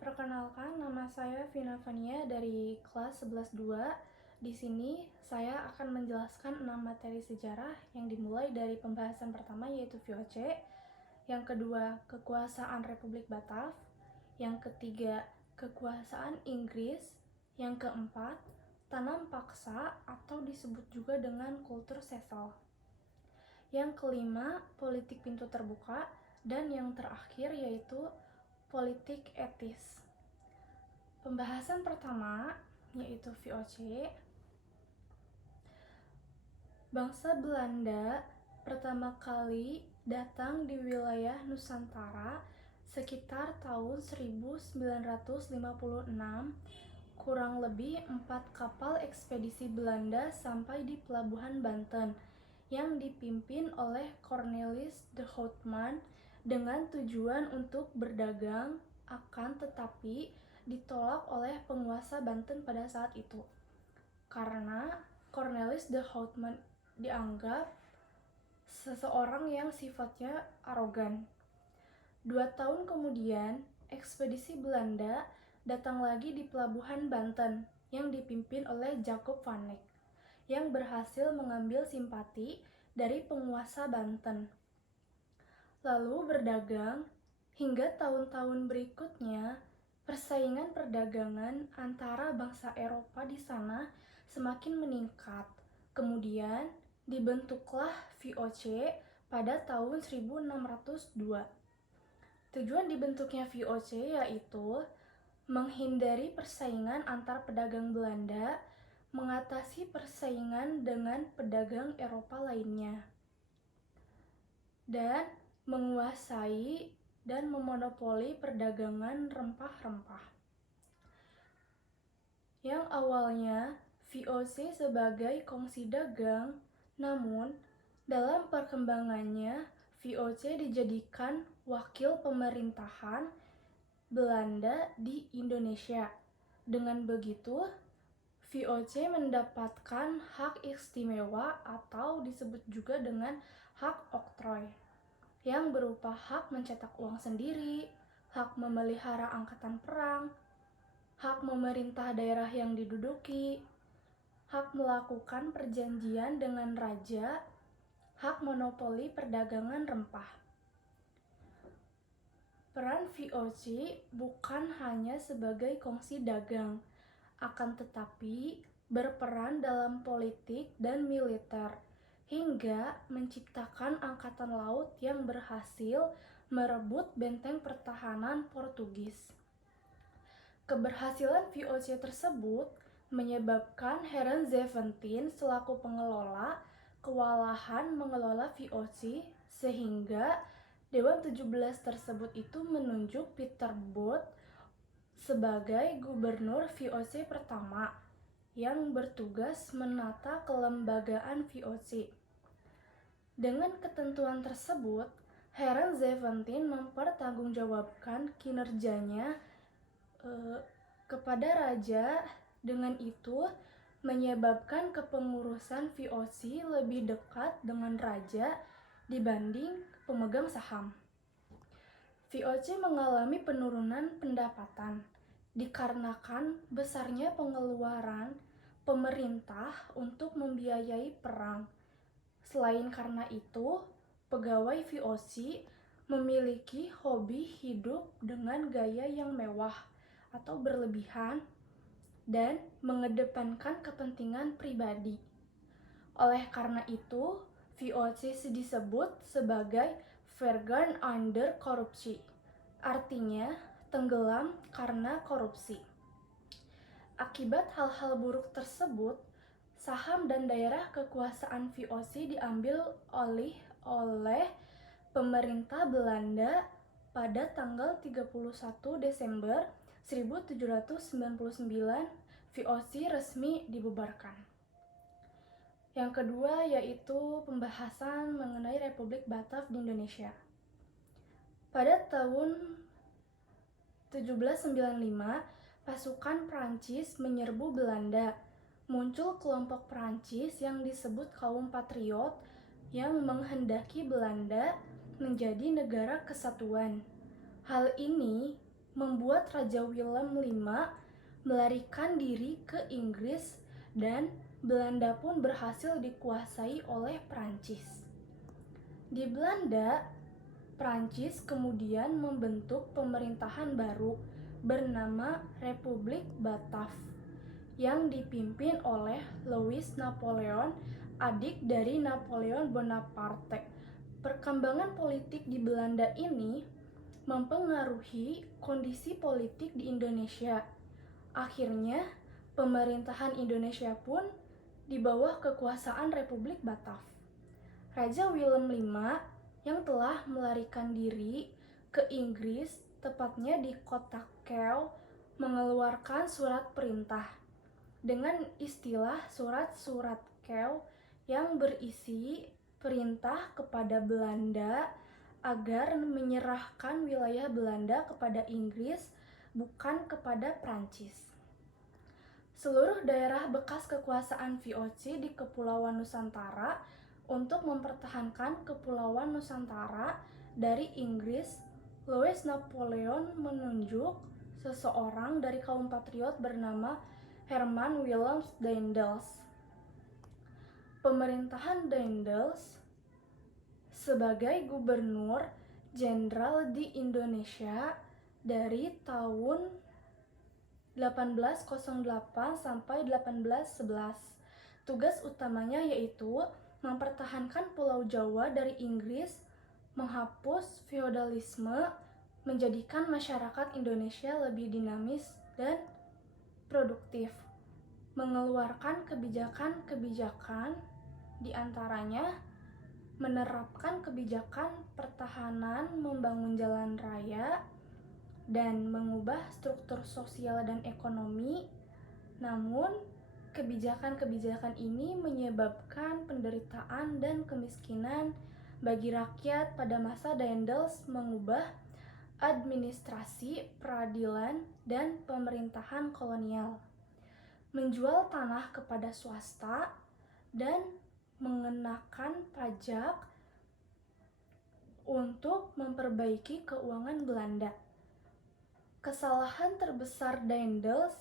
Perkenalkan, nama saya Vina Vania dari kelas 11-2. Di sini saya akan menjelaskan 6 materi sejarah yang dimulai dari pembahasan pertama yaitu VOC, yang kedua kekuasaan Republik Batav, yang ketiga kekuasaan Inggris, yang keempat tanam paksa atau disebut juga dengan kultur Cecil, yang kelima politik pintu terbuka, dan yang terakhir yaitu politik etis. Pembahasan pertama yaitu VOC. Bangsa Belanda pertama kali datang di wilayah Nusantara sekitar tahun 1956. Kurang lebih 4 kapal ekspedisi Belanda sampai di pelabuhan Banten yang dipimpin oleh Cornelis de Houtman dengan tujuan untuk berdagang, akan tetapi ditolak oleh penguasa Banten pada saat itu karena Cornelis de Houtman dianggap seseorang yang sifatnya arogan. 2 tahun kemudian, ekspedisi Belanda datang lagi di pelabuhan Banten yang dipimpin oleh Jacob van Eyck yang berhasil mengambil simpati dari penguasa Banten. Lalu berdagang hingga tahun-tahun berikutnya, persaingan perdagangan antara bangsa Eropa di sana semakin meningkat. Kemudian dibentuklah VOC pada tahun 1602. Tujuan dibentuknya VOC yaitu menghindari persaingan antar pedagang Belanda, mengatasi persaingan dengan pedagang Eropa lainnya, dan menguasai dan memonopoli perdagangan rempah-rempah. Yang awalnya VOC sebagai kongsi dagang, namun dalam perkembangannya VOC dijadikan wakil pemerintahan Belanda di Indonesia. Dengan begitu, VOC mendapatkan hak istimewa atau disebut juga dengan hak oktroy, yang berupa hak mencetak uang sendiri, hak memelihara angkatan perang, hak memerintah daerah yang diduduki, hak melakukan perjanjian dengan raja, hak monopoli perdagangan rempah. Peran VOC bukan hanya sebagai kongsi dagang, akan tetapi berperan dalam politik dan militer, hingga menciptakan angkatan laut yang berhasil merebut benteng pertahanan Portugis. Keberhasilan VOC tersebut menyebabkan Heren Zeventien selaku pengelola kewalahan mengelola VOC sehingga Dewan 17 tersebut itu menunjuk Peter Both sebagai gubernur VOC pertama yang bertugas menata kelembagaan VOC. Dengan ketentuan tersebut, Heren Zeventien mempertanggungjawabkan kinerjanya kepada raja. Dengan itu menyebabkan kepengurusan VOC lebih dekat dengan raja dibanding pemegang saham. VOC mengalami penurunan pendapatan dikarenakan besarnya pengeluaran pemerintah untuk membiayai perang. Selain karena itu, pegawai VOC memiliki hobi hidup dengan gaya yang mewah atau berlebihan dan mengedepankan kepentingan pribadi. Oleh karena itu, VOC disebut sebagai vergaan under korupsi, artinya tenggelam karena korupsi. Akibat hal-hal buruk tersebut, saham dan daerah kekuasaan VOC diambil oleh pemerintah Belanda pada tanggal 31 Desember 1799. VOC resmi dibubarkan. Yang kedua yaitu pembahasan mengenai Republik Batav di Indonesia. Pada tahun 1795, pasukan Prancis menyerbu Belanda. Muncul kelompok Prancis yang disebut kaum patriot yang menghendaki Belanda menjadi negara kesatuan. Hal ini membuat Raja Willem V melarikan diri ke Inggris dan Belanda pun berhasil dikuasai oleh Prancis. Di Belanda, Prancis kemudian membentuk pemerintahan baru bernama Republik Batav yang dipimpin oleh Louis Napoleon, adik dari Napoleon Bonaparte. Perkembangan politik di Belanda ini mempengaruhi kondisi politik di Indonesia. Akhirnya, pemerintahan Indonesia pun di bawah kekuasaan Republik Batav. Raja Willem V yang telah melarikan diri ke Inggris, tepatnya di kota Kew, mengeluarkan surat perintah dengan istilah surat-surat Kew yang berisi perintah kepada Belanda agar menyerahkan wilayah Belanda kepada Inggris, bukan kepada Prancis. Seluruh daerah bekas kekuasaan VOC di Kepulauan Nusantara untuk mempertahankan Kepulauan Nusantara dari Inggris, Louis Napoleon menunjuk seseorang dari kaum patriot bernama Herman Willem Daendels. Pemerintahan Daendels sebagai gubernur jenderal di Indonesia dari tahun 1808 sampai 1811. Tugas utamanya yaitu mempertahankan Pulau Jawa dari Inggris, menghapus feodalisme, menjadikan masyarakat Indonesia lebih dinamis dan produktif, mengeluarkan kebijakan-kebijakan di antaranya menerapkan kebijakan pertahanan, membangun jalan raya, dan mengubah struktur sosial dan ekonomi. Namun, kebijakan-kebijakan ini menyebabkan penderitaan dan kemiskinan bagi rakyat. Pada masa Daendels mengubah administrasi, peradilan, dan pemerintahan kolonial, menjual tanah kepada swasta, dan mengenakan pajak untuk memperbaiki keuangan Belanda. Kesalahan terbesar Daendels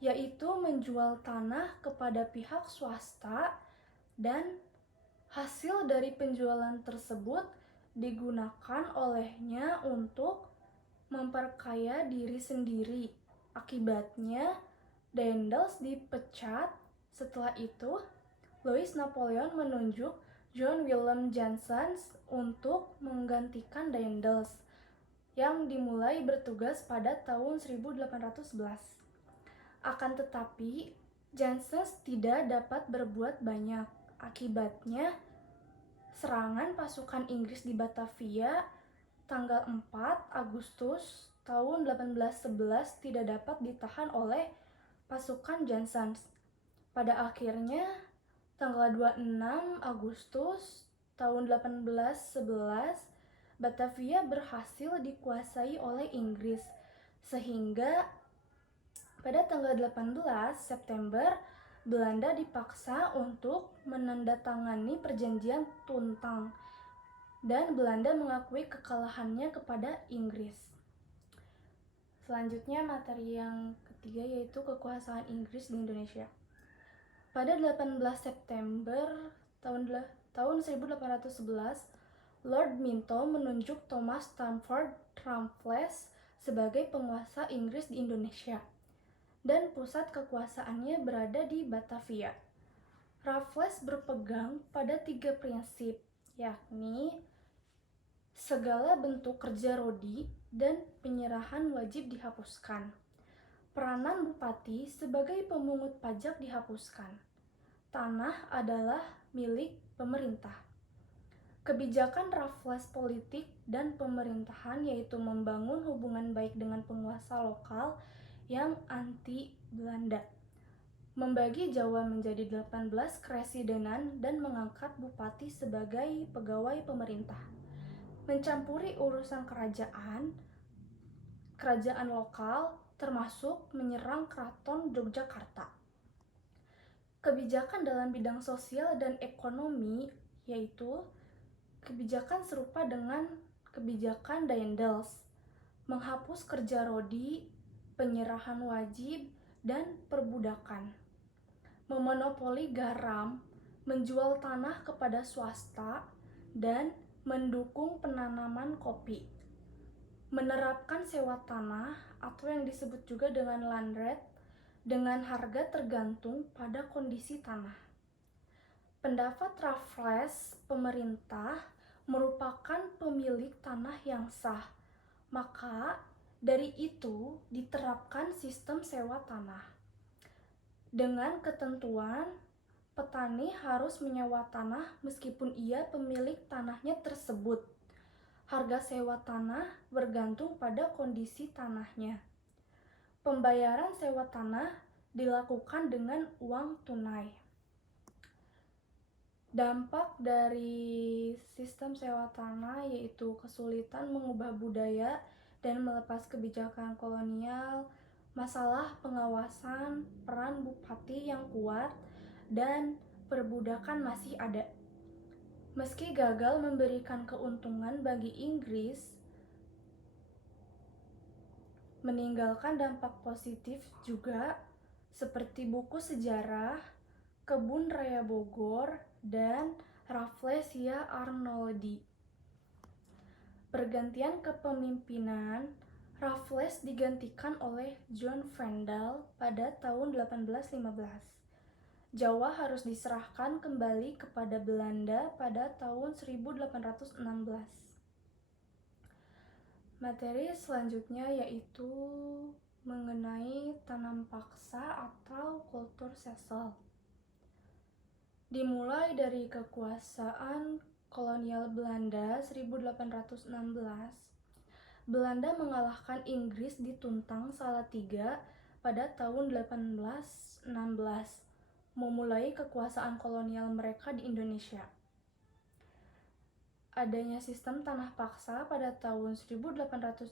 yaitu menjual tanah kepada pihak swasta, dan hasil dari penjualan tersebut digunakan olehnya untuk memperkaya diri sendiri. Akibatnya, Daendels dipecat. Setelah itu, Louis Napoleon menunjuk John Willem Jansen untuk menggantikan Daendels yang dimulai bertugas pada tahun 1811. Akan tetapi, Jansen tidak dapat berbuat banyak. Akibatnya, serangan pasukan Inggris di Batavia tanggal 4 Agustus tahun 1811 tidak dapat ditahan oleh pasukan Jansen. Pada akhirnya, tanggal 26 Agustus tahun 1811, Batavia berhasil dikuasai oleh Inggris, sehingga pada tanggal 18 September Belanda dipaksa untuk menandatangani perjanjian Tuntang, dan Belanda mengakui kekalahannya kepada Inggris. Selanjutnya materi yang ketiga yaitu kekuasaan Inggris di Indonesia. Pada 18 September tahun 1811, Lord Minto menunjuk Thomas Stamford Raffles sebagai penguasa Inggris di Indonesia, dan pusat kekuasaannya berada di Batavia. Raffles berpegang pada 3 prinsip, yakni segala bentuk kerja rodi dan penyerahan wajib dihapuskan. Peranan bupati sebagai pemungut pajak dihapuskan. Tanah adalah milik pemerintah. Kebijakan Raffles politik dan pemerintahan yaitu membangun hubungan baik dengan penguasa lokal yang anti Belanda, membagi Jawa menjadi 18 kresidenan dan mengangkat bupati sebagai pegawai pemerintah, mencampuri urusan kerajaan lokal termasuk menyerang Keraton Yogyakarta. Kebijakan dalam bidang sosial dan ekonomi yaitu kebijakan serupa dengan kebijakan Daendels, menghapus kerja rodi, penyerahan wajib, dan perbudakan, memonopoli garam, menjual tanah kepada swasta, dan mendukung penanaman kopi, menerapkan sewa tanah atau yang disebut juga dengan land rate dengan harga tergantung pada kondisi tanah. Pendapat Raffles, pemerintah merupakan pemilik tanah yang sah, maka dari itu diterapkan sistem sewa tanah. Dengan ketentuan, petani harus menyewa tanah meskipun ia pemilik tanahnya tersebut. Harga sewa tanah bergantung pada kondisi tanahnya. Pembayaran sewa tanah dilakukan dengan uang tunai. Dampak dari sistem sewa tanah yaitu kesulitan mengubah budaya dan melepas kebijakan kolonial, masalah pengawasan, peran bupati yang kuat, dan perbudakan masih ada. Meski gagal memberikan keuntungan bagi Inggris, meninggalkan dampak positif juga seperti buku sejarah, Kebun Raya Bogor, dan Rafflesia Arnoldi. Pergantian kepemimpinan, Raffles digantikan oleh John Vandal pada tahun 1815. Jawa harus diserahkan kembali kepada Belanda pada tahun 1816. Materi selanjutnya yaitu mengenai tanam paksa atau kultur sesel. Dimulai dari kekuasaan kolonial Belanda 1816, Belanda mengalahkan Inggris di Tuntang Salatiga pada tahun 1816, memulai kekuasaan kolonial mereka di Indonesia. Adanya sistem tanah paksa pada tahun 1830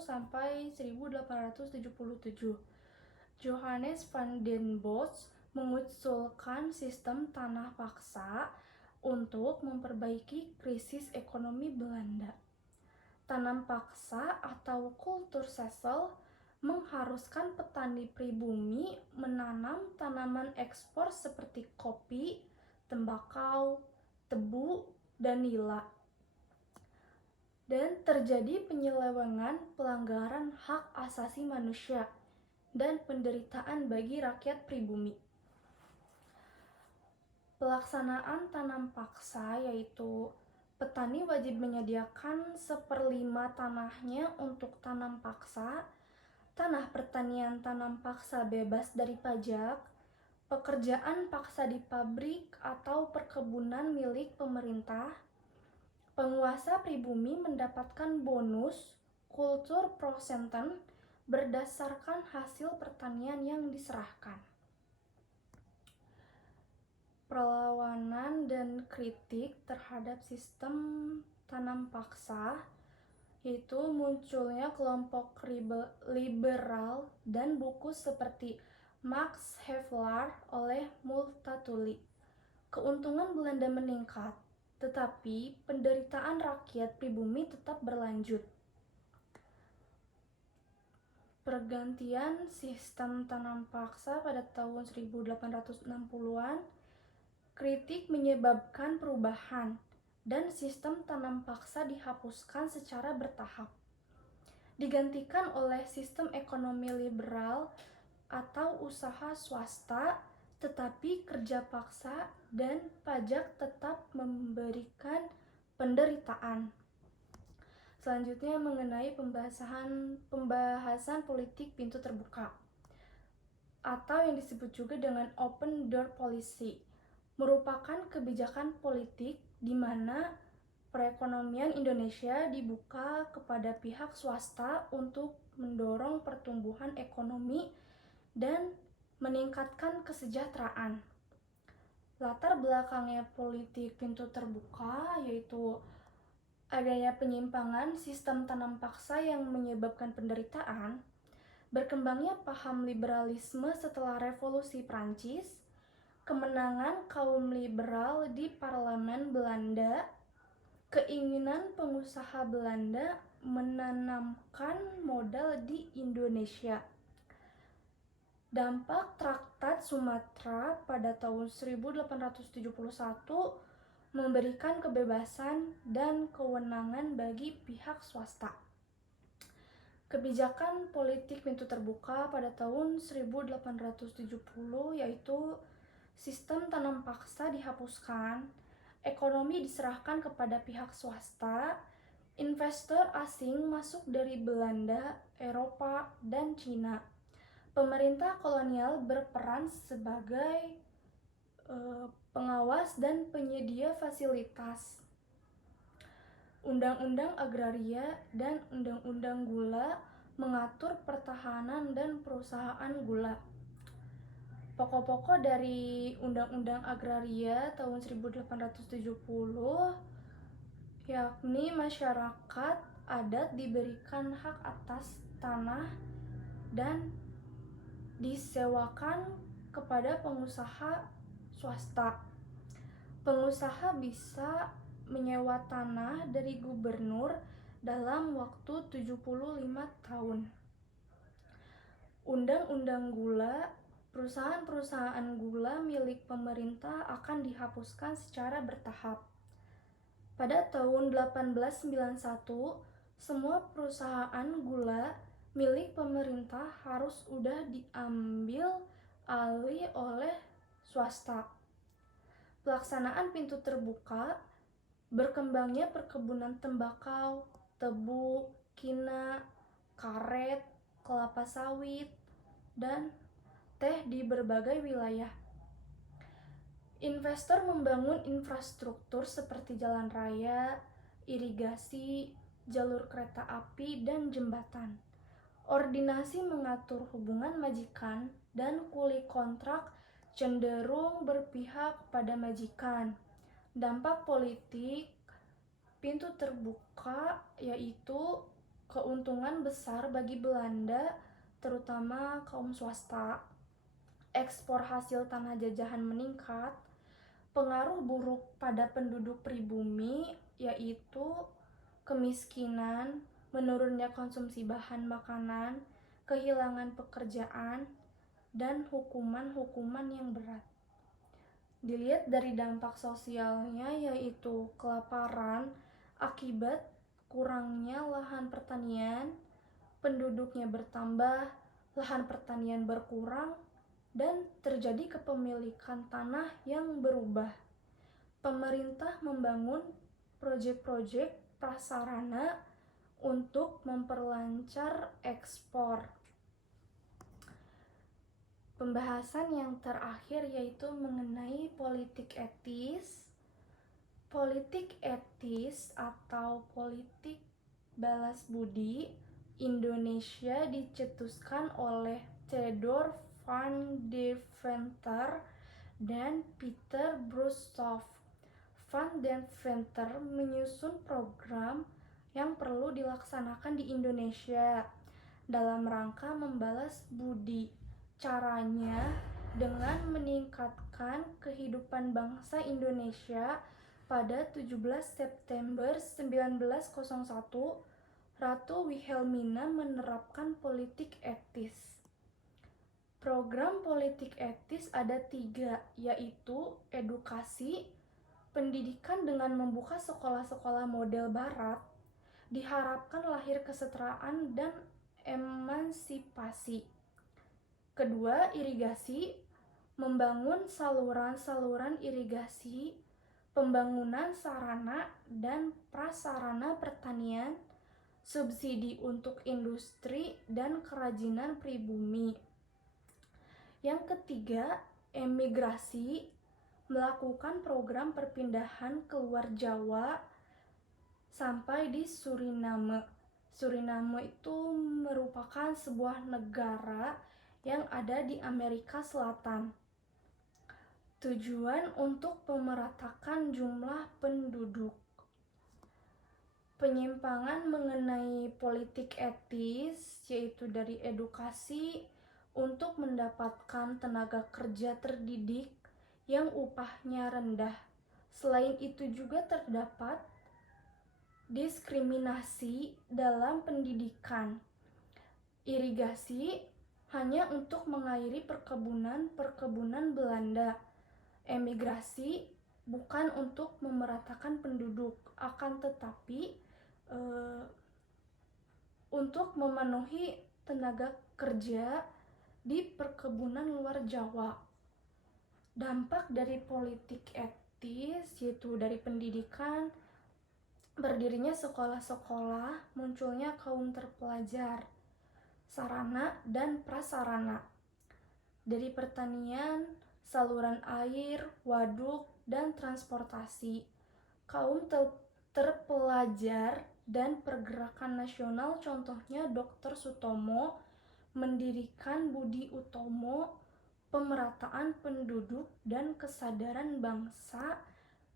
sampai 1877. Johannes van den Bosch mengusulkan sistem tanah paksa untuk memperbaiki krisis ekonomi Belanda. Tanam paksa atau kultur sesel mengharuskan petani pribumi menanam tanaman ekspor seperti kopi, tembakau, tebu, dan nila. Dan terjadi penyelewengan pelanggaran hak asasi manusia dan penderitaan bagi rakyat pribumi. Pelaksanaan tanam paksa yaitu petani wajib menyediakan 1/5 tanahnya untuk tanam paksa, tanah pertanian tanam paksa bebas dari pajak, pekerjaan paksa di pabrik atau perkebunan milik pemerintah, penguasa pribumi mendapatkan bonus kultur prosenten berdasarkan hasil pertanian yang diserahkan. Perlawanan dan kritik terhadap sistem tanam paksa yaitu munculnya kelompok liberal dan buku seperti Max Havelaar oleh Multatuli. Keuntungan Belanda meningkat, tetapi penderitaan rakyat pribumi tetap berlanjut. Pergantian sistem tanam paksa pada tahun 1860-an, kritik menyebabkan perubahan dan sistem tanam paksa dihapuskan secara bertahap. Digantikan oleh sistem ekonomi liberal atau usaha swasta, tetapi kerja paksa dan pajak tetap memberikan penderitaan. Selanjutnya mengenai pembahasan politik pintu terbuka atau yang disebut juga dengan open door policy, merupakan kebijakan politik di mana perekonomian Indonesia dibuka kepada pihak swasta untuk mendorong pertumbuhan ekonomi dan meningkatkan kesejahteraan. Latar belakangnya politik pintu terbuka yaitu adanya penyimpangan sistem tanam paksa yang menyebabkan penderitaan, berkembangnya paham liberalisme setelah Revolusi Prancis, kemenangan kaum liberal di parlemen Belanda, keinginan pengusaha Belanda menanamkan modal di Indonesia. Dampak Traktat Sumatera pada tahun 1871 memberikan kebebasan dan kewenangan bagi pihak swasta. Kebijakan politik pintu terbuka pada tahun 1870 yaitu sistem tanam paksa dihapuskan, ekonomi diserahkan kepada pihak swasta, investor asing masuk dari Belanda, Eropa, dan Cina. Pemerintah kolonial berperan sebagai pengawas dan penyedia fasilitas. Undang-undang Agraria dan Undang-Undang Gula mengatur pertahanan dan perusahaan gula. Pokok-pokok dari Undang-Undang Agraria tahun 1870 yakni masyarakat adat diberikan hak atas tanah dan disewakan kepada pengusaha swasta. Pengusaha bisa menyewa tanah dari gubernur dalam waktu 75 tahun. Undang-undang Gula, perusahaan-perusahaan gula milik pemerintah akan dihapuskan secara bertahap. Pada tahun 1891, semua perusahaan gula milik pemerintah harus sudah diambil alih oleh swasta. Pelaksanaan pintu terbuka, berkembangnya perkebunan tembakau, tebu, kina, karet, kelapa sawit, dan teh di berbagai wilayah. Investor membangun infrastruktur seperti jalan raya, irigasi, jalur kereta api, dan jembatan. Ordinasi mengatur hubungan majikan dan kuli kontrak cenderung berpihak pada majikan. Dampak politik pintu terbuka yaitu keuntungan besar bagi Belanda, terutama kaum swasta. Ekspor hasil tanah jajahan meningkat. Pengaruh buruk pada penduduk pribumi yaitu kemiskinan, menurunnya konsumsi bahan makanan, kehilangan pekerjaan, dan hukuman-hukuman yang berat. Dilihat dari dampak sosialnya yaitu kelaparan akibat kurangnya lahan pertanian, penduduknya bertambah, lahan pertanian berkurang, dan terjadi kepemilikan tanah yang berubah. Pemerintah membangun proyek-proyek prasarana untuk memperlancar ekspor. Pembahasan yang terakhir yaitu mengenai politik etis. Politik etis atau politik balas budi Indonesia dicetuskan oleh Theodor van Deventer dan Peter Brushoff. Van Deventer menyusun program yang perlu dilaksanakan di Indonesia dalam rangka membalas budi. Caranya dengan meningkatkan kehidupan bangsa Indonesia. Pada 17 September 1901, Ratu Wilhelmina menerapkan politik etis. Program politik etis ada 3, yaitu edukasi, pendidikan dengan membuka sekolah-sekolah model barat, diharapkan lahir kesetaraan dan emansipasi. Kedua, irigasi, membangun saluran-saluran irigasi, pembangunan sarana dan prasarana pertanian, subsidi untuk industri dan kerajinan pribumi. Yang ketiga, emigrasi, melakukan program perpindahan keluar Jawa sampai di Suriname. Suriname itu merupakan sebuah negara yang ada di Amerika Selatan. Tujuan untuk memeratakan jumlah penduduk. Penyimpangan mengenai politik etis yaitu dari edukasi untuk mendapatkan tenaga kerja terdidik yang upahnya rendah. Selain itu juga terdapat diskriminasi dalam pendidikan, irigasi hanya untuk mengairi perkebunan Belanda, emigrasi bukan untuk memeratakan penduduk, akan tetapi untuk memenuhi tenaga kerja di perkebunan luar Jawa. Dampak dari politik etis, yaitu dari pendidikan, berdirinya sekolah-sekolah, munculnya kaum terpelajar, sarana dan prasarana. Dari pertanian, saluran air, waduk, dan transportasi. Kaum terpelajar dan pergerakan nasional, contohnya Dr. Sutomo, mendirikan Budi Utomo, pemerataan penduduk dan kesadaran bangsa,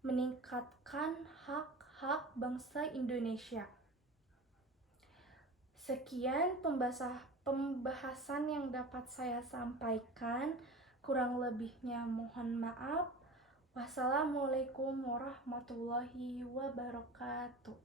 meningkatkan hak-hak bangsa Indonesia. Sekian pembahasan yang dapat saya sampaikan, kurang lebihnya mohon maaf. Wassalamualaikum warahmatullahi wabarakatuh.